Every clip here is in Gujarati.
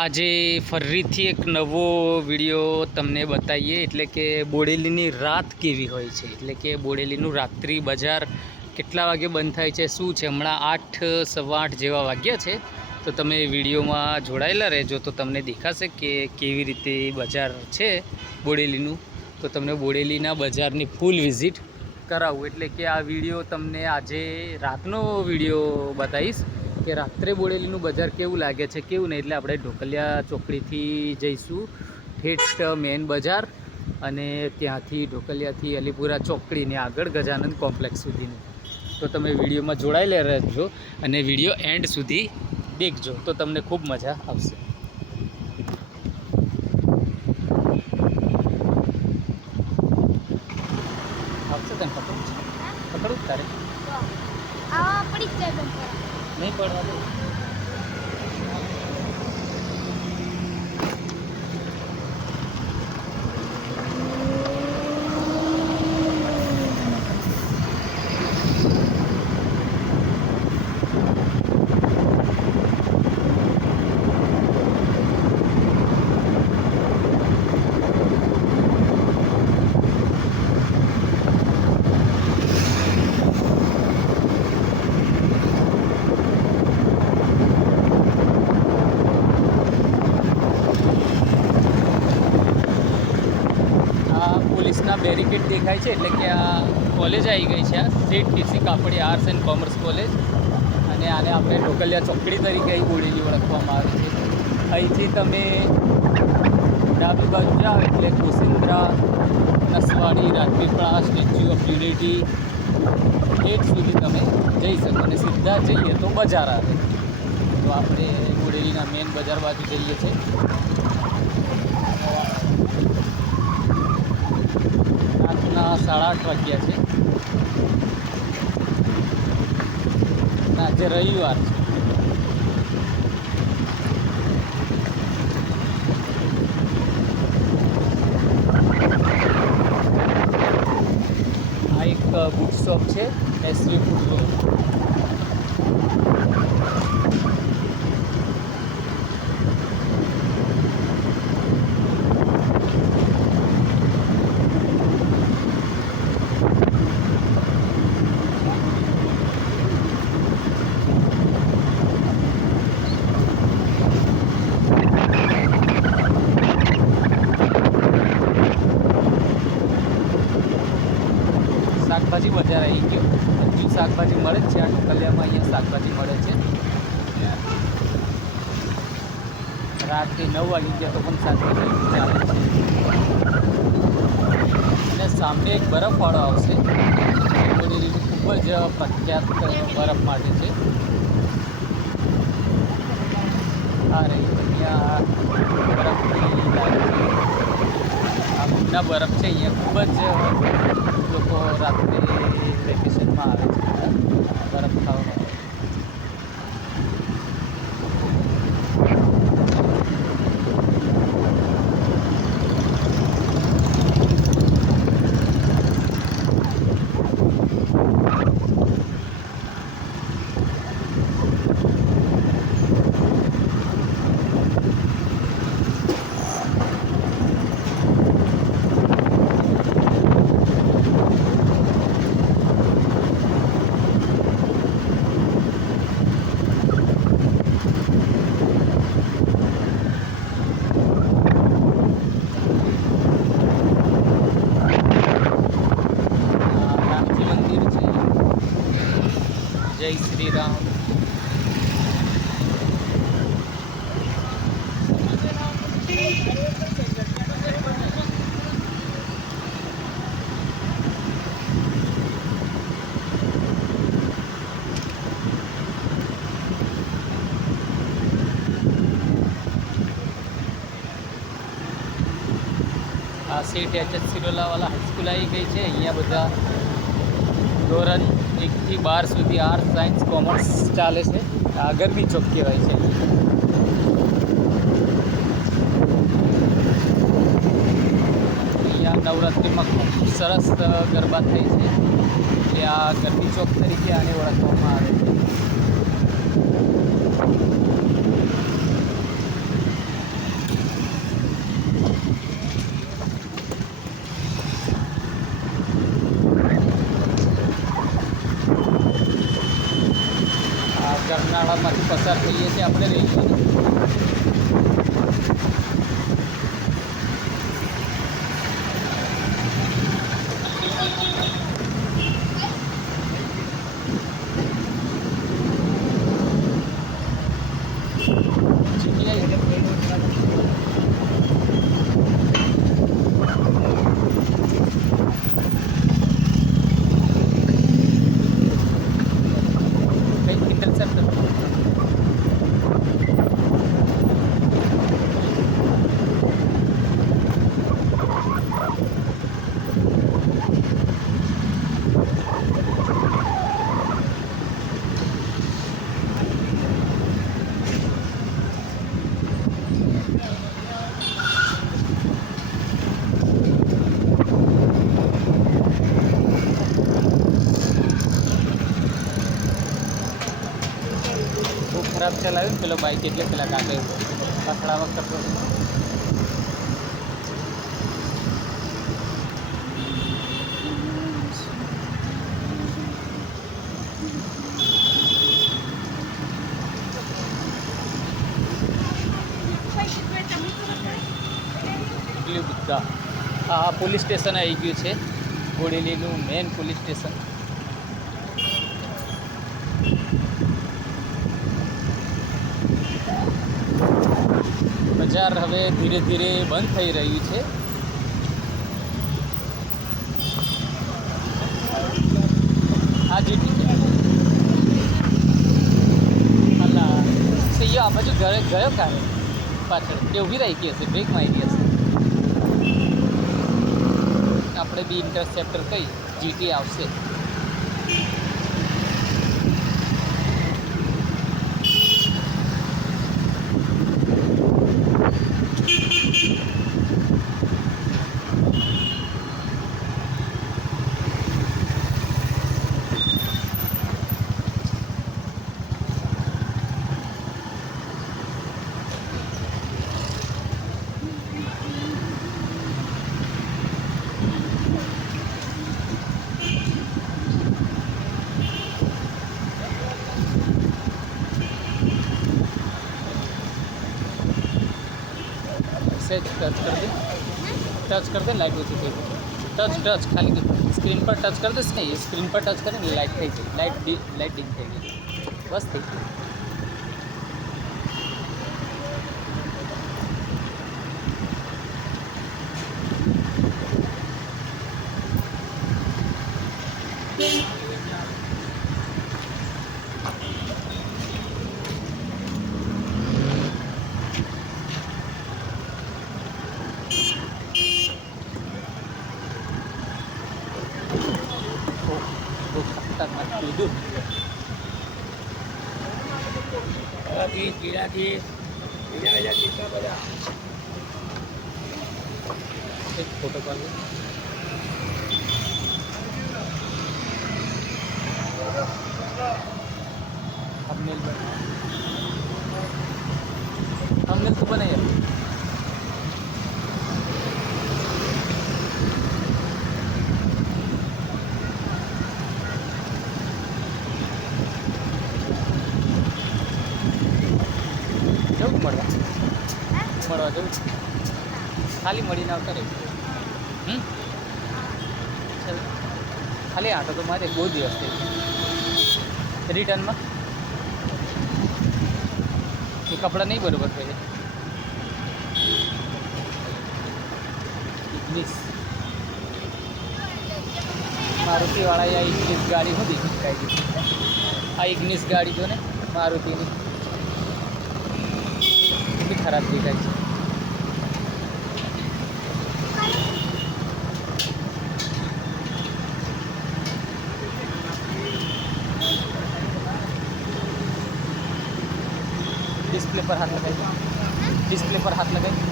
આજે ફરીથી એક નવો વિડીયો તમને બતાવીએ, એટલે કે બોડેલીની રાત કેવી હોય છે, એટલે કે બોડેલીનું રાત્રિ બજાર કેટલા વાગે બંધ થાય છે, શું છે. હમણાં 8 સવા 8 જેવા વાગ્યા છે, તો તમે વિડીયોમાં જોડાયેલા રહેજો તો તમને દેખાશે કે કેવી રીતે બજાર છે બોડેલીનું. તો તમને બોડેલીના બજારની ફૂલ વિઝિટ કરાવું, એટલે કે આ વિડીયો તમને આજે રાતનો વિડીયો બતાવીશ કે રાત્રે બોડેલીનું બજાર કેવું લાગે છે કેવું નહીં. એટલે આપણે ઢોકલિયા ચોકડીથી જઈશું ઠેઠ મેન બજાર, અને ત્યાંથી ઢોકલિયાથી અલીપુરા ચોકડીને આગળ ગજાનંદ કોમ્પ્લેક્સ સુધીનું. તો તમે વિડીયોમાં જોડાયેલા રહેજો અને વિડીયો એન્ડ સુધી દેખજો તો તમને ખૂબ મજા આવશે. આવશે તને પકડું તારે પડી જ જાય નહીં પડવા દે. પોલીસના બેરિકેડ દેખાય છે, એટલે કે આ કોલેજ આવી ગઈ છે, આ Seth T C Kapadia arts and commerce college, અને આને આપણે ઢોકલિયા ચોકડી તરીકે અહીં બોડેલી ઓળખવામાં આવે છે. અહીંથી તમે ડાબી બાજુ જાઓ એટલે Kosindra, Naswadi, Rajpipla, Statue of Unity gate સુધી તમે જઈ શકો, અને સીધા જઈએ તો બજાર આવે. તો આપણે બોડેલીના મેન બજાર બાજુ જઈએ છીએ. રાતના 8:30 વાગ્યા છે. આજે રવિવાર છે. આ એક બુક શોપ છે, એસવી ફૂડ. શાકભાજી બજાર આવી ગયો. હજુ શાકભાજી મળે જ છે. આ ઢોકલિયામાં અહીંયા શાકભાજી મળે છે. રાત્રે 9 વાગી ગયા તો પણ શાકભાજી ચાલે છે. અને સામે એક બરફવાળો આવશે, બોડેલીનું ખૂબ જ પ્રખ્યાત બરફ માટે છે. આ રહી અહીંયા બરફની લારી, આ ભૂના બરફ છે. અહીંયા ખૂબ જ લોકો રાત્રે વેકેશનમાં આવે છે બરફ ખાવા માટે. જય શ્રી રામ. આ સીટ એચએસ સિરોલાવાલા હાઈસ્કૂલ આવી ગઈ છે. અહીંયા બધા ધોરણ 1 થી 12 સુધી આર્ટ્સ, સાયન્સ, કોમર્સ ચાલે છે. આગળ બી ચોક કહેવાય છે. અહીંયા નવરાત્રિમાં ખૂબ સરસ ગરબા થાય છે, એટલે આ ગરબી ચોક તરીકે આને ઓળખવામાં આવે છે. પસાર થઈએ છીએ આપણે રેલવે. બહુ ખરાબ ચલાવ્યું ને પેલો બાઇક એટલે પેલા કાકે અથડાવા કરતો. એટલું બધા આ પોલીસ સ્ટેશન આવી ગયું છે, બોડેલીનું મેન પોલીસ સ્ટેશન. બજાર હવે ધીરે ધીરે બંધ થઈ રહ્યું છે. આ જેટલી છે અલા સૈયો આ બાજુ ઘરે ગયો કાલે પાછળ તે ઊભી રહી ગઈ હશે, બ્રેક મારી હશે. આપણે બી ઇન્ટરસેપ્ટર કઈ જીટી આવશે. सेज टच कर दे, टच कर दे लाइट होती है. टच टच खाली स्क्रीन पर टच कर दे. नहीं स्क्रीन पर टच करें लाइट થઈ જાય, લાઇટ ડિમ થઈ ગઈ બસ થઈ ગઈ. લીધું એક ફોટો પાડ थंबनेल बना, थंबनेल तो बना यार. જવું મળવા જવું ખાલી મળીને આવતા રહ્યું. ચાલ ખાલી આટો તો મારે બહુ દિવસ થઈ રિટર્નમાં એ કપડાં નહીં બરોબર પહેરે. ઇગ્નિસ મારુતિવાળાએ આ ઇગ્નિસ ગાડી શું દેખાઈ દીધી. આ ઇગ્નિસ ગાડી જો ને મારુતિની કેટલી ખરાબ દેખાય છે. डिस्प्ले पर हाथ लगाइए, डिस्प्ले पर हाथ लगाइए.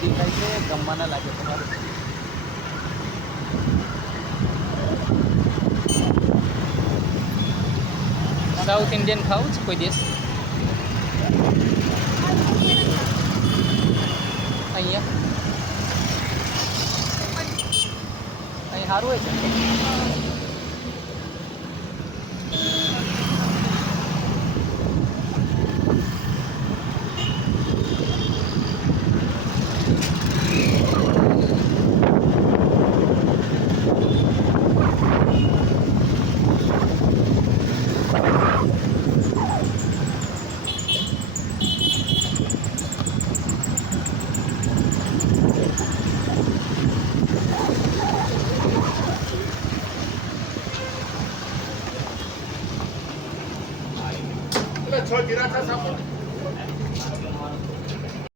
દેખાય છે, ગમવાના લાગે છે મારું. સાઉથ ઇન્ડિયન ખાવું છે કોઈ દિવસ અહીંયા? અહીં સારું હોય છે. છ ગિરાકા સાંભળો